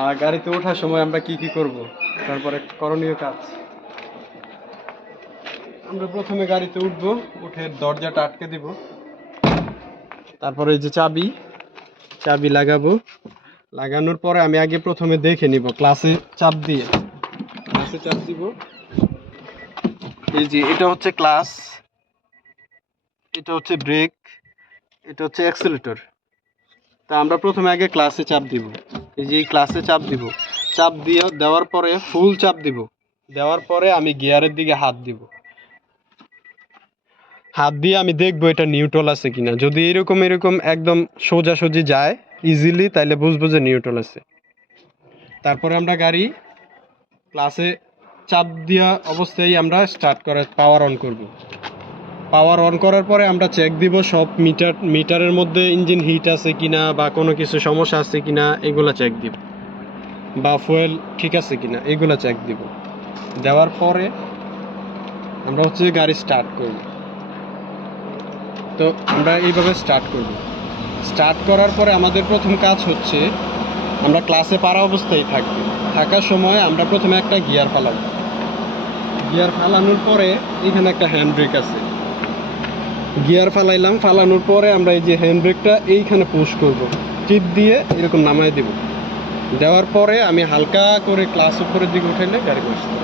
আর গাড়িতে ওঠার সময় আমরা কি কি করব? তারপরে করণীয় কাজ। আমরা প্রথমে গাড়িতে উঠবো, উঠে দরজাটা আটকে দিব। তারপরে যে চাবি চাবি লাগাবো। লাগানোর পরে আমি আগে প্রথমে দেখে নিব ক্লাসে চাপ দিয়ে। ক্লাসে চাপ দিব। এই যে এটা হচ্ছে ক্লাস, এটা হচ্ছে ব্রেক, এটা হচ্ছে অ্যাক্সেলেটর। তা আমরা প্রথমে আগে ক্লাসে চাপ দিব। এই যে ক্লাসে চাপ দিব। চাপ দিয়ে দেওয়ার পরে ফুল চাপ দিব। দেওয়ার পরে আমি গিয়ারের দিকে হাত দিব। হাত দিয়ে আমি দেখব এটা নিউট্রাল আছে কিনা। যদি এরকম এরকম একদম সোজাসুজি যায় ইজিলি তাহলে বুঝব যে নিউট্রাল আছে। তারপরে আমরা গাড়ি ক্লাসে চাপ দেওয়া অবস্থায় আমরা স্টার্ট করে পাওয়ার অন করব। পাওয়ার অন করার পরে আমরা চেক দিব সব মিটার, মিটারের মধ্যে ইঞ্জিন হিট আছে কিনা বা কোনো কিছু সমস্যা আছে কিনা, এগুলো চেক দিব। বা ফুয়েল ঠিক আছে কিনা, এগুলো চেক দিব। দেওয়ার পরে আমরা হচ্ছে গাড়ি স্টার্ট করব। তো আমরা এইভাবে স্টার্ট করব। স্টার্ট করার পরে আমাদের প্রথম কাজ হচ্ছে আমরা ক্লাসে পারা অবস্থায় থাকব। থাকার সময় আমরা প্রথমে একটা গিয়ার ফালাবো। গিয়ার ফালানোর পরে এখানে একটা হ্যান্ড ব্রেক আছে। গিয়ার ফালাইলাম, ফালানোর পরে আমরা এই যে হ্যান্ড ব্রেকটা এইখানে পুশ করব। টিপ দিয়ে এরকম নামাই দেব। দেওয়ার পরে আমি হালকা করে ক্লাস উপরের দিকে উঠাইলে গাড়ি বসতে